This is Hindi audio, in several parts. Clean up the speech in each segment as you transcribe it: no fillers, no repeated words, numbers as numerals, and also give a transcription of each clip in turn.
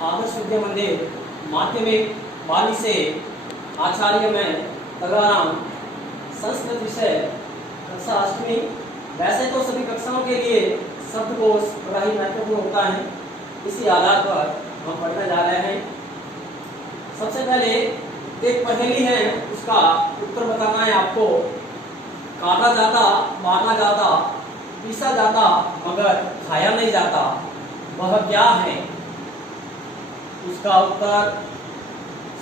आदर्श विद्या मंदिर माध्यमिक बाली से आचार्य में तगाराम, संस्कृत विषय कक्षा अष्टमी। वैसे तो सभी कक्षाओं के लिए शब्दकोश बड़ा ही महत्वपूर्ण होता है, इसी आधार पर हम पढ़ने जा रहे हैं। सबसे पहले एक पहेली है, उसका उत्तर बताना है आपको। काटा जाता, बांटा जाता, पीसा जाता, मगर खाया नहीं जाता, वह क्या है? उसका उत्तर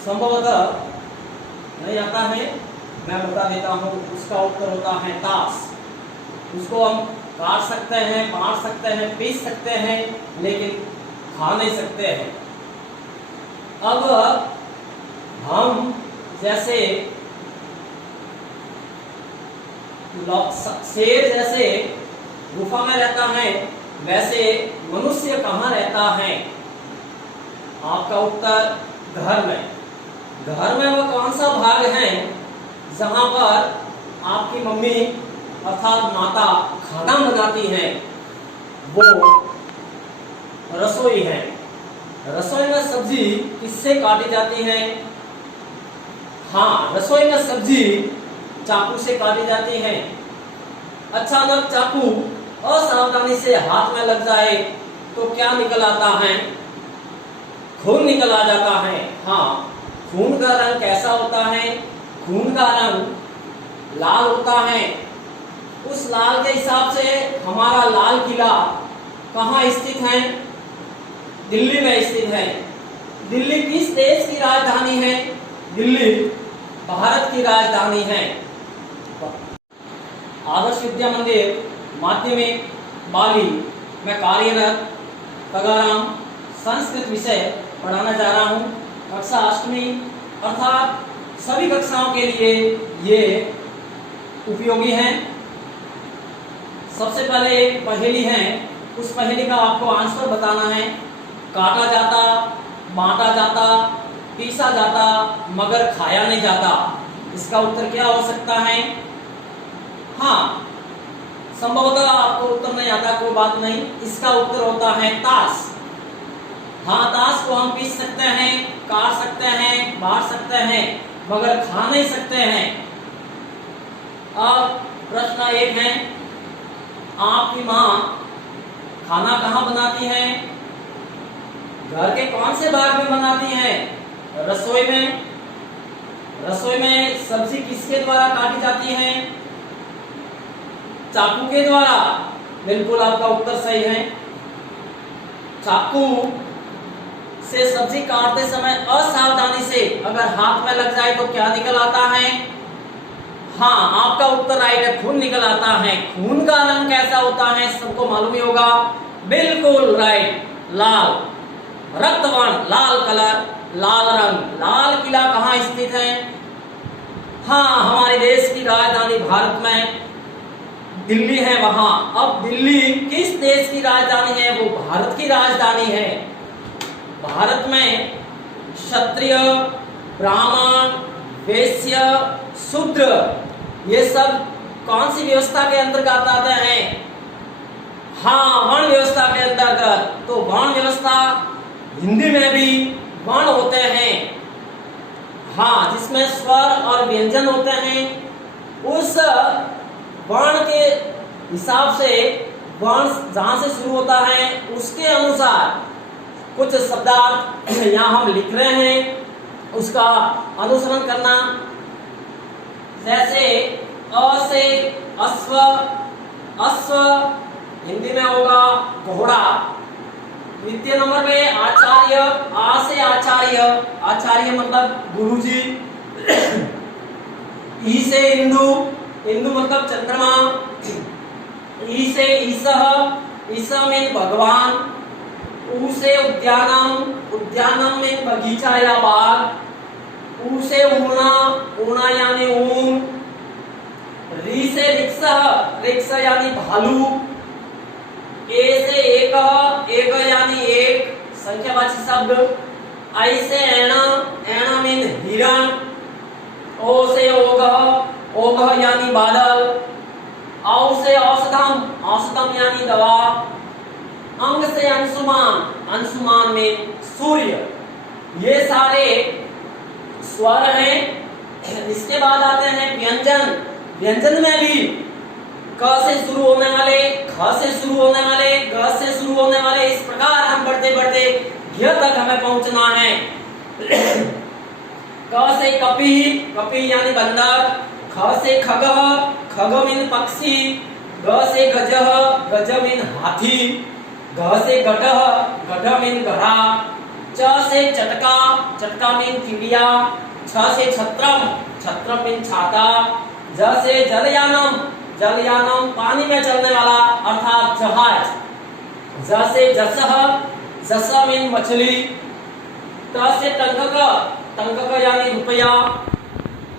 संभवतः नहीं आता है, मैं बता देता हूँ। उसका उत्तर होता है ताश। उसको हम काट सकते हैं, बांट सकते हैं, पीस सकते हैं, लेकिन खा नहीं सकते हैं। अब हम जैसे शेर जैसे गुफा में रहता है, वैसे मनुष्य कहाँ रहता है? आपका उत्तर घर में। घर में वो कौन सा भाग है जहां पर आपकी मम्मी अर्थात माता खाना बनाती है? वो रसोई है। रसोई में सब्जी किससे काटी जाती है? हाँ, रसोई में सब्जी चाकू से काटी जाती है। अचानक चाकू असावधानी से हाथ में लग जाए तो क्या निकल आता है? खून निकल आ जाता है। हाँ, खून का रंग कैसा होता है? खून का रंग लाल होता है। उस लाल के हिसाब से हमारा लाल किला कहाँ स्थित है? दिल्ली में स्थित है। दिल्ली किस देश की राजधानी है? दिल्ली भारत की राजधानी है। आदर्श विद्या मंदिर माध्यमिक बाली में कार्यरत तगाराम संस्कृत विषय पढ़ाने जा रहा हूँ। कक्षा अष्टमी अर्थात सभी कक्षाओं के लिए ये उपयोगी है। सबसे पहले एक पहेली है, उस पहेली का आपको आंसर बताना है। काटा जाता, बांटा जाता, पीसा जाता, मगर खाया नहीं जाता, इसका उत्तर क्या हो सकता है? हाँ, संभवतः आपको उत्तर नहीं आता, कोई बात नहीं। इसका उत्तर होता है ताश। हाँ, ताश को हम पीस सकते हैं, काट सकते हैं, बांट सकते हैं, मगर खा नहीं सकते हैं। अब प्रश्न एक है, आपकी माँ खाना कहाँ बनाती है? घर के कौन से भाग में बनाती है? रसोई में। रसोई में सब्जी किसके द्वारा काटी जाती है? चाकू के द्वारा। बिल्कुल, आपका उत्तर सही है। चाकू से सब्जी काटते समय असावधानी से अगर हाथ में लग जाए तो क्या निकल आता है? हाँ, आपका उत्तर राइट है, खून निकल आता है। खून का रंग कैसा होता है? सबको मालूम ही होगा। बिल्कुल राइट, लाल, रक्तवर्ण, लाल कलर, लाल रंग। लाल किला कहाँ स्थित है? हाँ, हमारे देश की राजधानी भारत में दिल्ली है, वहां। अब दिल्ली किस देश की राजधानी है? वो भारत की राजधानी है। भारत में क्षत्रिय, ब्राह्मण, वैश्य, शूद्र, ये सब कौन सी व्यवस्था के अंतर्गत आते हैं? हाँ, वर्ण व्यवस्था के अंतर्गत। तो वर्ण व्यवस्था हिंदी में भी वर्ण होते हैं। हाँ, जिसमें स्वर और व्यंजन होते हैं। उस वर्ण के हिसाब से वर्ण जहां से शुरू होता है उसके अनुसार कुछ शब्दार्थ यहाँ हम लिख रहे हैं, उसका अनुसरण करना। जैसे अ से अश्व, अश्व हिंदी में होगा घोड़ा। द्वितीय नंबर पे आचार्य, आ से आचार्य, आचार्य मतलब गुरुजी। ई से इंदु, इंदु मतलब चंद्रमा। ई से ईसह, ईसह मीन भगवान। ऊ से उद्यानम, उद्यानम मीन बगीचा या बाग। ऊ से ऊना, ऊना यानी ऊन। री से रिक्शा, रिक्शा यानी भालू। ए से एक, एक यानी एक संख्यावाची शब्द। आई से ऐना, ऐना मीन हिरण। ओ से ओघ, ओघ यानी बादल। औ से औषधम, औषधम यानी दवा। अंग से अंशुमान, अंशुमान में सूर्य। ये सारे स्वर हैं। इसके बाद आते हैं व्यंजन। व्यंजन में भी क से शुरू होने वाले, ख से शुरू होने वाले, ग से शुरू होने वाले, इस प्रकार हम बढ़ते बढ़ते य तक हमें पहुंचना है। क से कपि, कपि यानी बंदर। ख से खगः, खग मीन पक्षी। ग से गजः, गज मीन हाथी। घ से घटः, गढ़ मीन घड़ा। च से चटका, चटका मीन चिड़िया। छ से छत्रम, छत्रम मीन छाता। ज से जलयानम, जलयानम पानी में चलने वाला अर्थात जहाज। ज से जसः, जसः मीन मछली। त से टंकक, टंकक यानी रुपया।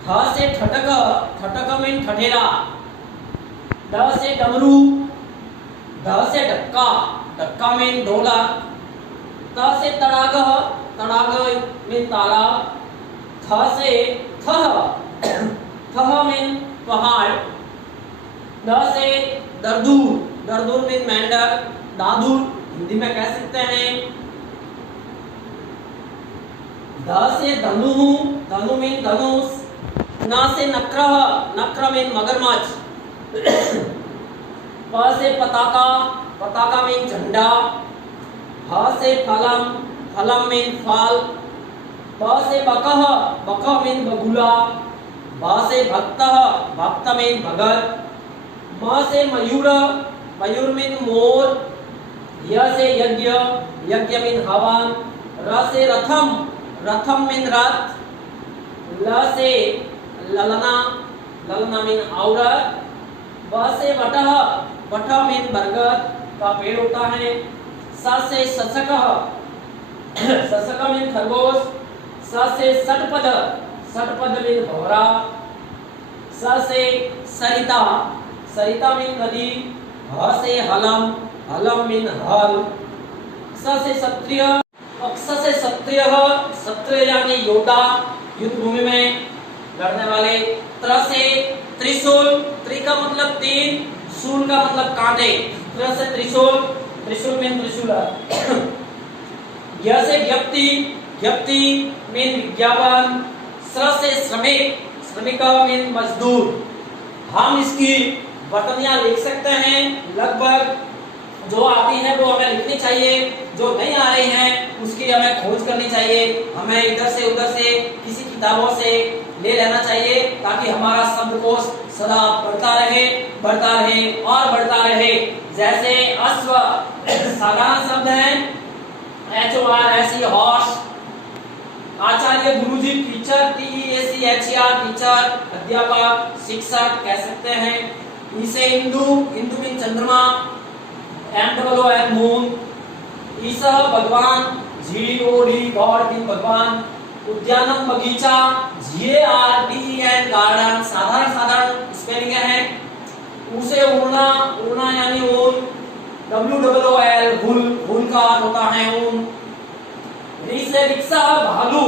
ठ से ठटक, ठटक मीन ठठेरा। ड से डमरू। ढ से ढक्का, ढक्का मीन ढोलक। त से तड़ागह, तड़ागह मीन तालाब। थ से थह, थह मीन पहाड़। द से दरदूर, दरदूर मीन मेंढक। दादुर हिंदी में कह सकते हैं। ध से धनु, धनु मीन धनुष। न से नक्रह, नक्र मीन मगरमच्छ। प से पताका, पताका मीन झंडा। ह से फलम, फलम मीन फल। ब से बकह, बकह मीन बगुला। भ से भक्तः, भक्त मीन भगत। म से मयूर, मयूर मीन मोर। य से यज्ञ, यज्ञ मीन हवन। र से रथम, रथम मीन रथ। ल से ललना, ललना मीन औरत। ब से बटह, बटह मीन बरगद का पेड़ होता है। स से शशकः, शशक मीन खरगोश। स से षटपद, षटपद मीन भौरा। स से सरिता, सरिता मीन नदी। ह से हलम, हलम मीन हल। स से क्षत्रिय, क्ष से क्षत्रिय, क्षत्रिय यानी योद्धा, युद्ध भूमि में लड़ने वाले। त्र से त्रिशूल, त्रि का मतलब तीन, शूल का मतलब कांटे। त्र से त्रिशूल, त्रिशूल मीन त्रिशूल। य से ज्ञप्ति, ज्ञप्ति मीन विज्ञापन। श्र से श्रमिक, श्रमिक मीन मजदूर। हम इसकी बटनियां लिख सकते हैं। लगभग जो आती है वो हमें लिखनी चाहिए, जो नहीं आ रही है उसकी हमें खोज करनी चाहिए। हमें इधर से उधर से किसी किताबों से ले लेना चाहिए ताकि हमारा शब्दकोश सदा बढ़ता रहे, बढ़ता रहे और बढ़ता रहे। जैसे अश्व साधारण शब्द है, HORSE हॉर्स। आचार्य, गुरुजी, टीचर, TEACHER टीचर, अध्यापक, शिक्षक कह सकते हैं। इसे हिंदू, हिंदू मीन चंद्रमा। MOON moon. ईसा भगवान, GOD गॉड मीन भगवान। उद्यानम बगीचा, GARDEN गार्डन। साधारण साधारण स्पेलिंग है। उसे उड़ना, उड़ना यानी ऊन। WOOL हुल, हुल का अर्थ होता है ऊन। री से रिक्शा, भालू।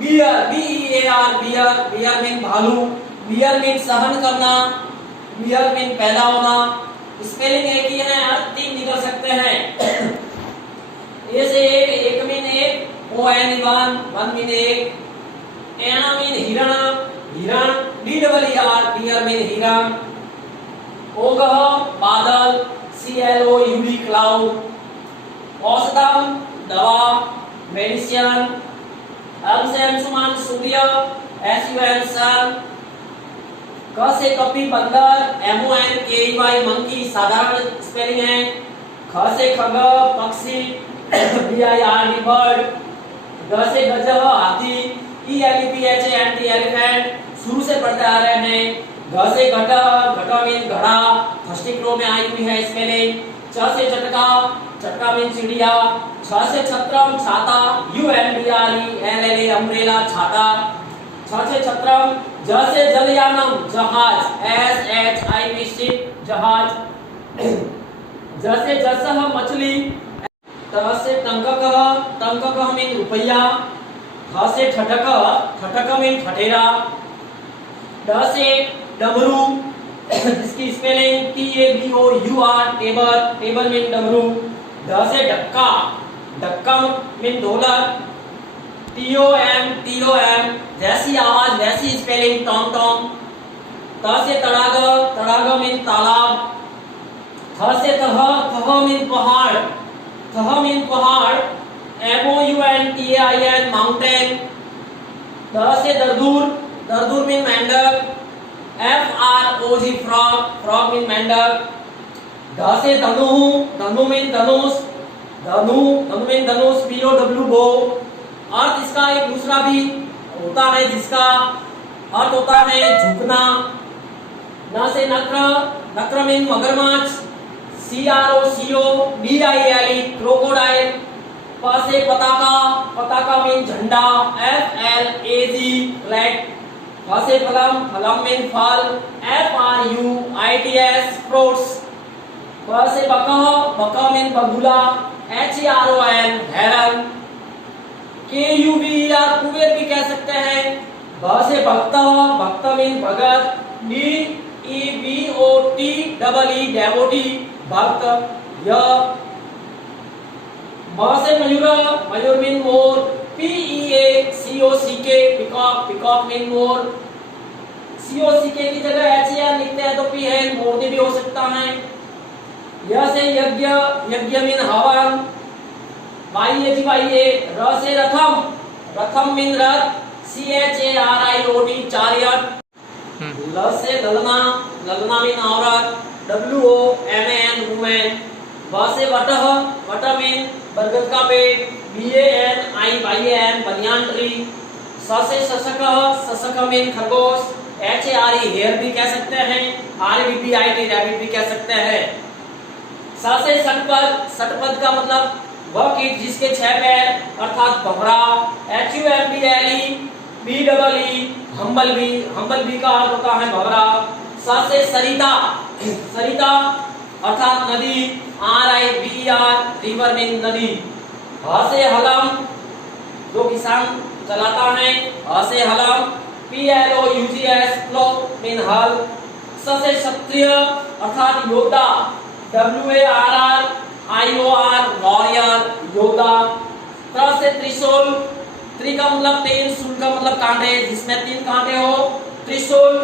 Bear, BEAR bear, bear mean भालू। बियर मीन सहन करना, बियर मीन पैदा होना। स्पेलिंग एक ही है, अर्थ तीन निकल सकते हैं। ए से एक, एक मीन एक। ON वन मीन एक। एना मीन हिरण, हिरण। DEER डियर मीन हिरण। ओगह बादल, CLOUD क्लाउड। औषधम दवा, मेडिसिन। अंग से अंशुमान सूर्य, SUN सन। क से कपि बंदर, MONKEY मंकी साधारण स्पेलिंग है। ख से खग पक्षी, BIRD बर्ड। ग से गजह हाथी, ELEPHANT एलिफेंट शुरू से पढ़ते आ रहे हैं। घ से घट, घट मीन घड़ा, फर्स्ट रो में आई हुई है स्पेलिंग। च से चटका, चटका मीन चिड़िया। छ से छत्रम, छाता, UNDRELLA अम्ब्रेला छाता। छ से छत्रम। ज से जलयानम, जहाज, SHIP शिप जहाज। ज से जसह मछली। त से टंककः, टंककः मीन रुपया। ठ से ठटक, ठटक मीन ठठेरा। ड से डमरू, जिसकी spelling TABOUR table, table mean डमरू। ढ से ढक्का, ढक्का मीन ढोलक, TOM जैसी आवाज वैसी स्पेलिंग टॉम टॉम। त से तड़ाग, तड़ाग मीन तालाब। थ से तह, तह मीन पहाड़, तह मीन पहाड़। MOUNTAIN mountain. द से दरदूर, दरदूर मीन मेंढक। FROG फ्रॉग, फ्रॉग मीन मेंढक। ध से धनु, धनु मीन धनुष, धनु, धनु मीन धनुष। BOW बो। अर्थ इसका एक दूसरा भी होता है जिसका अर्थ होता है झुकना। न से नक्र, नक्र मीन मगरमच्छ। CROCODILE crocodile. प से पताका, पताका मीन झंडा। FLAG flag. फ से फलम, फलम मीन फल। FRUITS fruits. ब से बकह, बकह मीन बगुला। HERON हेरन। KUVER कुबेर भी कह सकते हैं। भ से भक्त, भक्त मीन भगत। DEVOTEE डेवोटी भक्त। य म से मयूर, मयूर मीन मोर। PEACOCK पिकॉक, पिकॉक मीन मोर। COCK की जगह HER लिखते हैं तो P है, मोरनी भी हो सकता है। य से यज्ञ, यज्ञ मीन हवन। YAGYA। र से रथम, रथम मीन रथ। CHARIOT chariot. ल से ललना, ललना मीन औरत। WOMAN women. व से वटह, वटह मीन बरगद का पेड़। BANIYAN banyan tree. स से शशक, शशक मीन खरगोश। HARE हेयर भी कह सकते हैं। RBBIT रैबिट भी कह सकते हैं। स से षटपद, षटपद का मतलब वह कीट जिसके 6 पैर अर्थात भंवरा। HUMBLE humble B, humble B का अर्थ होता है भंवरा। स से सरिता, सरिता अर्थात नदी। RIVER रिवर मीन नदी। ह से हलम जो किसान चलाता है। ह से हलम। PLOUGS प्लो मीन हल। स से क्षत्रिय अर्थात योद्धा। WARRIOR वॉरियर योद्धा। त्र से त्रिशूल, त्रि का मतलब 3, शूल का मतलब कांटे, जिसमें 3 कांटे हो त्रिशूल।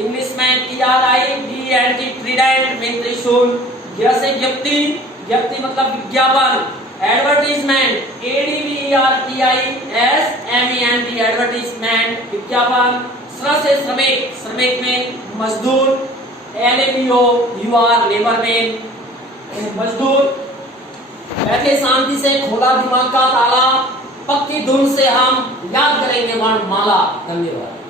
इंग्लिश में TRIDENT ट्रीडेंट मीन त्रिशूल। य से व्यक्ति, व्यक्ति मतलब विज्ञापन। एडवर्टीजमेंट ADVERTISMENT एडवर्टीजमेंट विज्ञापन। श्र से श्रमिक, श्रमिक मीन मजदूर। LABOUR लेबर मीन मजदूर। बैठे शांति से खोला दिमाग का ताला। पक्की धुन से हम याद करेंगे वर्णमाला। धन्यवाद।